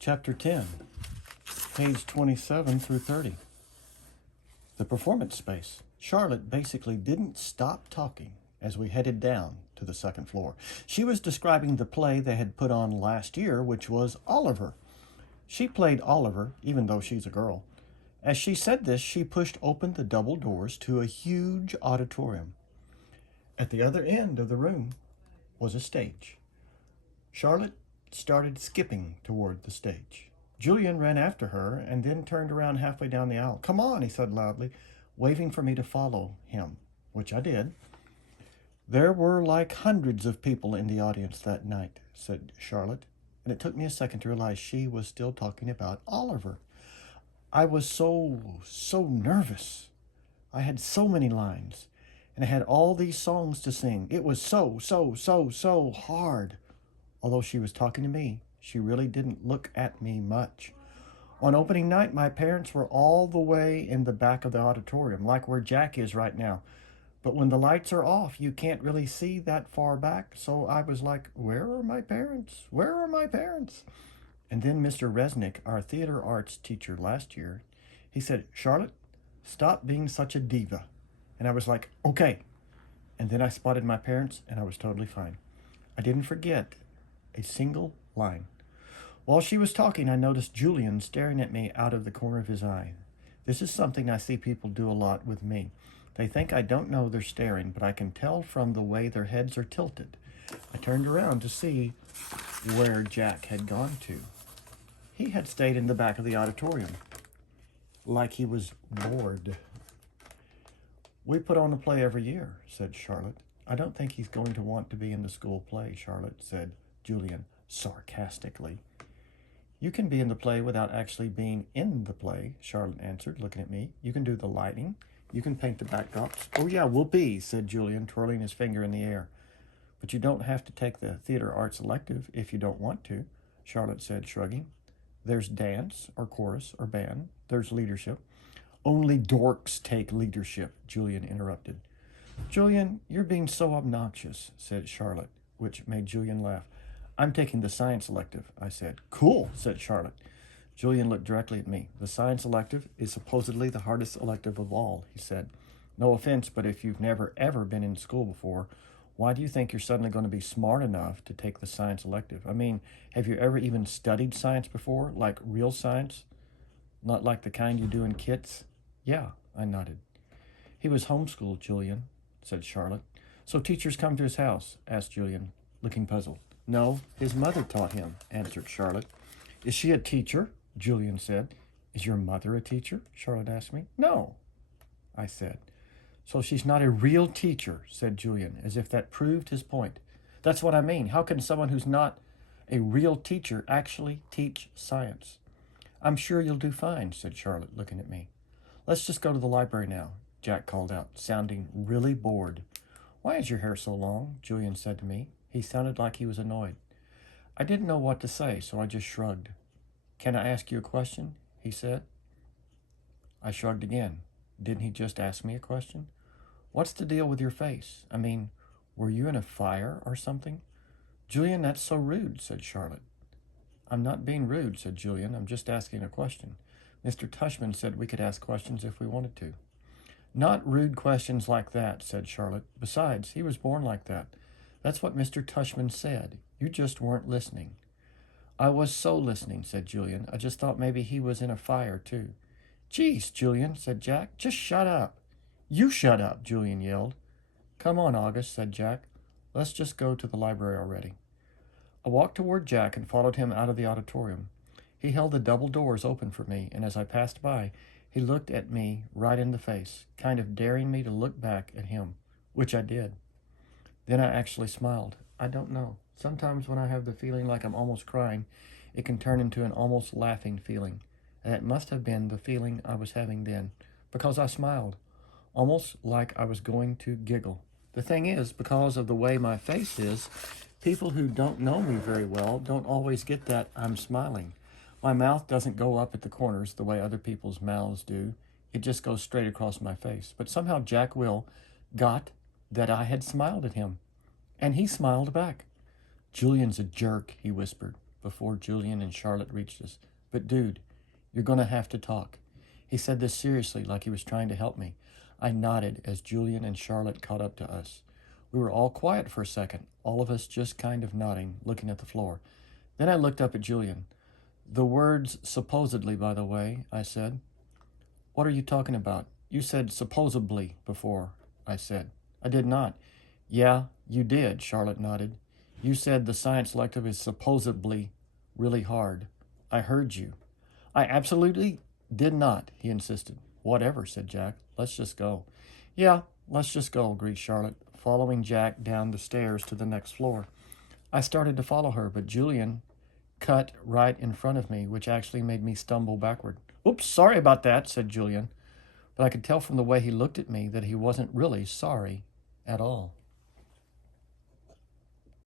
Chapter 10, page 27 through 30. The performance space. Charlotte basically didn't stop talking as we headed down to the second floor. She was describing the play they had put on last year, which was Oliver. She played Oliver, even though she's a girl. As she said this, she pushed open the double doors to a huge auditorium. At the other end of the room was a stage. Charlotte started skipping toward the stage. Julian ran after her and then turned around halfway down the aisle. "Come on," he said loudly, waving for me to follow him, which I did. "There were like hundreds of people in the audience that night," said Charlotte, and it took me a second to realize she was still talking about Oliver. I was so nervous. I had so many lines, and I had all these songs to sing. It was so hard. Although she was talking to me, she really didn't look at me much. On opening night, my parents were all the way in the back of the auditorium, like where Jack is right now. But when the lights are off, you can't really see that far back. So I was like, where are my parents? Where are my parents? And then Mr. Resnick, our theater arts teacher last year, he said, "Charlotte, stop being such a diva." And I was like, okay. And then I spotted my parents, and I was totally fine. I didn't forget a single line. While she was talking, I noticed Julian staring at me out of the corner of his eye. This is something I see people do a lot with me. They think I don't know they're staring, but I can tell from the way their heads are tilted. I turned around to see where Jack had gone to. He had stayed in the back of the auditorium, like he was bored. "We put on a play every year," said Charlotte. "I don't think he's going to want to be in the school play," Charlotte said, Julian sarcastically. "You can be in the play without actually being in the play," Charlotte answered, looking at me. "You can do the lighting. You can paint the backdrops." "Oh yeah, we'll be," said Julian, twirling his finger in the air. "But you don't have to take the theater arts elective if you don't want to," Charlotte said, shrugging. "There's dance or chorus or band. There's leadership." "Only dorks take leadership," Julian interrupted. "Julian, you're being so obnoxious," said Charlotte, which made Julian laugh. "I'm taking the science elective," I said. "Cool," said Charlotte. Julian looked directly at me. "The science elective is supposedly the hardest elective of all," he said. "No offense, but if you've never ever been in school before, why do you think you're suddenly going to be smart enough to take the science elective? I mean, have you ever even studied science before, like real science? Not like the kind you do in kits?" "Yeah," I nodded. "He was homeschooled, Julian," said Charlotte. "So teachers come to his house?" asked Julian, looking puzzled. "No, his mother taught him," answered Charlotte. "Is she a teacher?" Julian said. "Is your mother a teacher?" Charlotte asked me. "No," I said. "So she's not a real teacher," said Julian, as if that proved his point. "That's what I mean. How can someone who's not a real teacher actually teach science?" "I'm sure you'll do fine," said Charlotte, looking at me. "Let's just go to the library now," Jack called out, sounding really bored. "Why is your hair so long?" Julian said to me. He sounded like he was annoyed. I didn't know what to say, so I just shrugged. "Can I ask you a question?" he said. I shrugged again. Didn't he just ask me a question? "What's the deal with your face? I mean, were you in a fire or something?" "Julian, that's so rude," said Charlotte. "I'm not being rude," said Julian. "I'm just asking a question. Mr. Tushman said we could ask questions if we wanted to." "Not rude questions like that," said Charlotte. "Besides, he was born like that. That's what Mr. Tushman said. You just weren't listening." "I was so listening," said Julian. "I just thought maybe he was in a fire, too." "Geez, Julian," said Jack. "Just shut up." "You shut up," Julian yelled. "Come on, August," said Jack. "Let's just go to the library already." I walked toward Jack and followed him out of the auditorium. He held the double doors open for me, and as I passed by, he looked at me right in the face, kind of daring me to look back at him, which I did. Then I actually smiled. I don't know. Sometimes when I have the feeling like I'm almost crying, it can turn into an almost laughing feeling. And it must have been the feeling I was having then, because I smiled, almost like I was going to giggle. The thing is, because of the way my face is, people who don't know me very well don't always get that I'm smiling. My mouth doesn't go up at the corners the way other people's mouths do. It just goes straight across my face. But somehow Jack Will got that I had smiled at him, and he smiled back. "Julian's a jerk," he whispered. before Julian and Charlotte reached us. But dude, you're going to have to talk. He said this seriously, like he was trying to help me. I nodded as Julian and Charlotte caught up to us. We were all quiet for a second, all of us just kind of nodding, looking at the floor. Then I looked up at Julian. The words supposedly, by the way, I said. What are you talking about? You said supposedly before, I said. I did not. Yeah, you did, Charlotte nodded. You said the science elective is supposedly really hard. I heard you. I absolutely did not, he insisted. Whatever, said Jack. Let's just go. Yeah, let's just go, agreed Charlotte, following Jack down the stairs to the next floor. I started to follow her, but Julian cut right in front of me, which actually made me stumble backward. Oops, sorry about that, said Julian. But I could tell from the way he looked at me that he wasn't really sorry at all.